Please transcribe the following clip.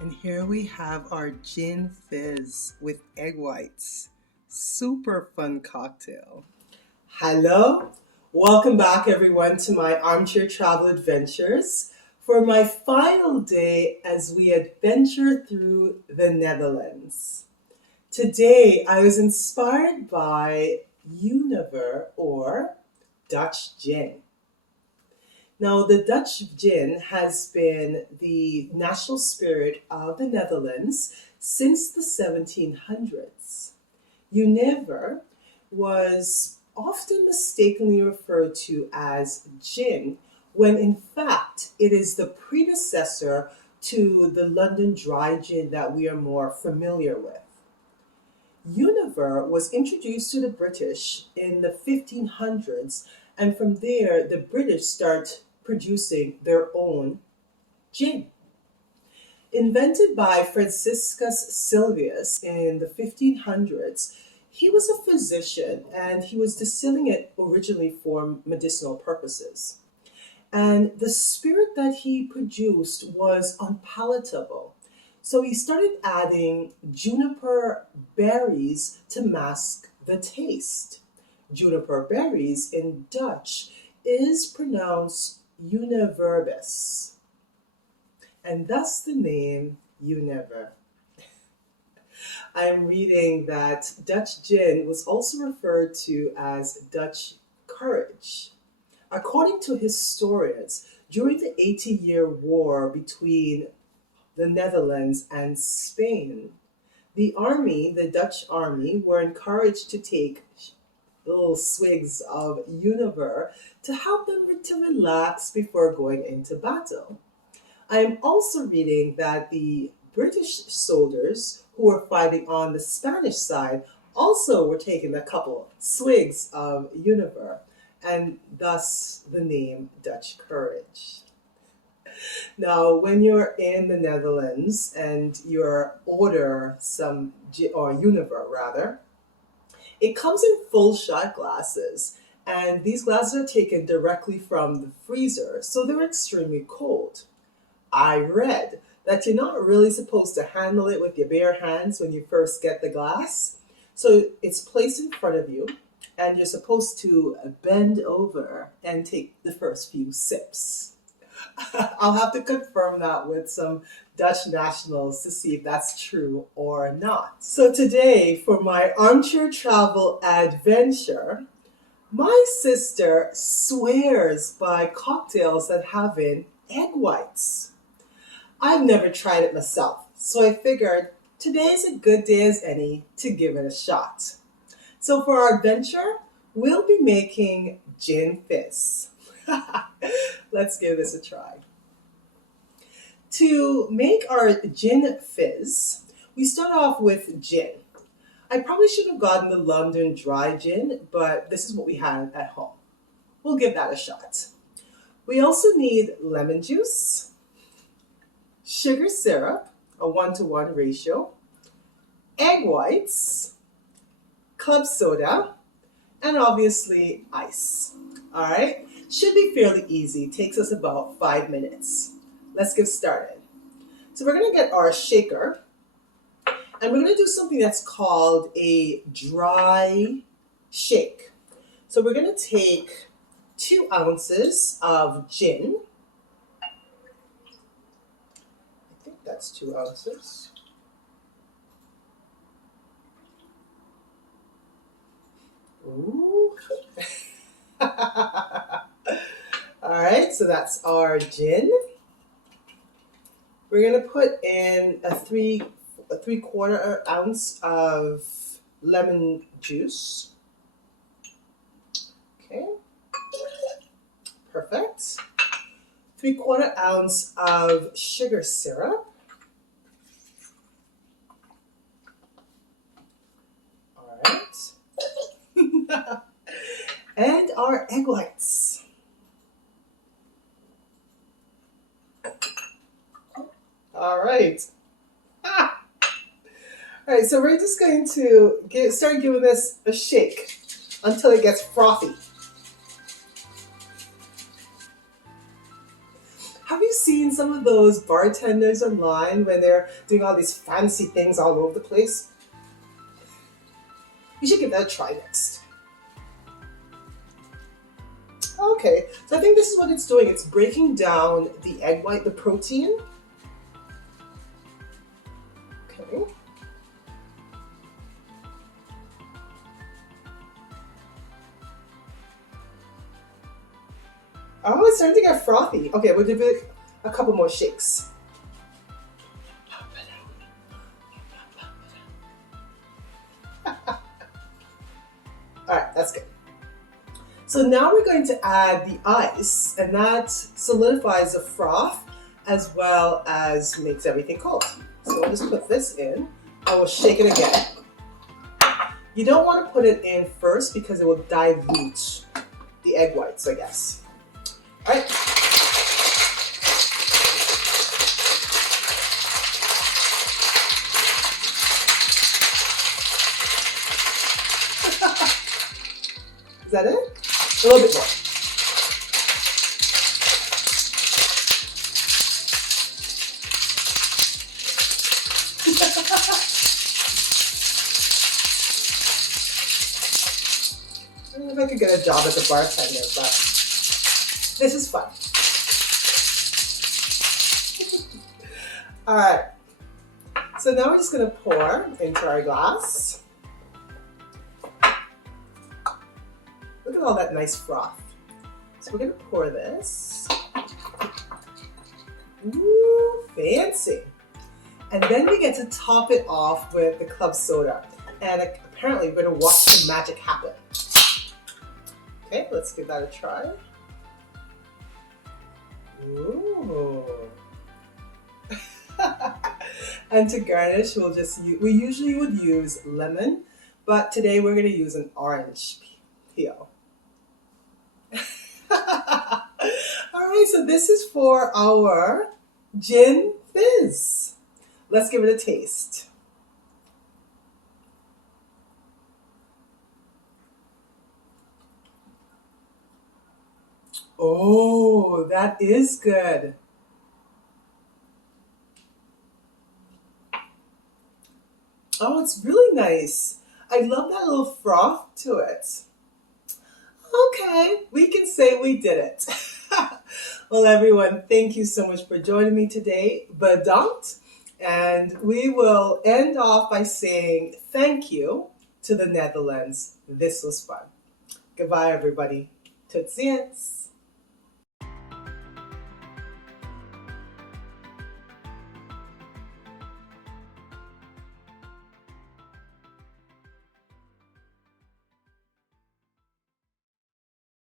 And here we have our gin fizz with egg whites. Super fun cocktail. Hello, welcome back everyone to my armchair travel adventures for my final day as we adventure through the Netherlands. Today I was inspired by Jenever or Dutch gin. Now, the Dutch gin has been the national spirit of the Netherlands since the 1700s. Jenever was often mistakenly referred to as gin, when in fact it is the predecessor to the London dry gin that we are more familiar with. Jenever was introduced to the British in the 1500s, and from there, the British start producing their own gin. Invented by Franciscus Silvius in the 1500s, he was a physician and he was distilling it originally for medicinal purposes. And the spirit that he produced was unpalatable. So he started adding juniper berries to mask the taste. Juniper berries in Dutch is pronounced Jeneverbes, and thus the name Jenever. I am reading that Dutch gin was also referred to as Dutch courage. According to historians, during the 80-year war between the Netherlands and Spain, the Dutch army, were encouraged to take little swigs of Jenever to help them to relax before going into battle. I am also reading that the British soldiers who were fighting on the Spanish side also were taking a couple swigs of Jenever, and thus the name Dutch courage. Now, when you're in the Netherlands and you order some, or Jenever rather, it comes in full shot glasses, and these glasses are taken directly from the freezer, so they're extremely cold. I read that you're not really supposed to handle it with your bare hands when you first get the glass. So it's placed in front of you, and you're supposed to bend over and take the first few sips. I'll have to confirm that with some Dutch nationals to see if that's true or not. So today, for my armchair travel adventure, my sister swears by cocktails that have in egg whites. I've never tried it myself, so I figured today's a good day as any to give it a shot. So for our adventure, we'll be making gin fizz. Let's give this a try. To make our gin fizz, we start off with gin. I probably should have gotten the London dry gin, but this is what we had at home. We'll give that a shot. We also need lemon juice, sugar syrup, a 1-to-1 ratio, egg whites, club soda, and obviously ice. All right, should be fairly easy. Takes us about 5 minutes. Let's get started. So we're going to get our shaker, and we're going to do something that's called a dry shake. So we're going to take 2 ounces of gin. I think that's 2 ounces. Ooh. All right, so that's our gin. We're gonna put in a three-quarter ounce of lemon juice. Okay, perfect. 3/4 ounce of sugar syrup. All right. And our egg whites. All right. Ah. All right, so we're just going to start giving this a shake until it gets frothy. Have you seen some of those bartenders online when they're doing all these fancy things all over the place? You should give that a try next. Okay, so I think this is what it's doing. It's breaking down the egg white, the protein. Okay. Oh, it's starting to get frothy. Okay, we'll give it a couple more shakes. All right, that's good. So now we're going to add the ice, and that solidifies the froth as well as makes everything cold. So we'll just put this in and we'll shake it again. You don't want to put it in first because it will dilute the egg whites, I guess. All right. Is that it? A little bit more. I don't know if I could get a job as a bartender, but this is fun. All right. So now we're just going to pour into our glass. Look at all that nice froth. So we're going to pour this. Ooh, fancy. And then we get to top it off with the club soda. And apparently we're going to watch the magic happen. Okay, let's give that a try. Ooh. And to garnish, we usually would use lemon, but today we're going to use an orange peel. All right, so this is for our gin fizz. Let's give it a taste. Oh, that is good. Oh, it's really nice. I love that little froth to it. Okay, we can say we did it. Well, everyone, thank you so much for joining me today. Bedankt. And we will end off by saying thank you to the Netherlands. This was fun. Goodbye, everybody. Tot ziens.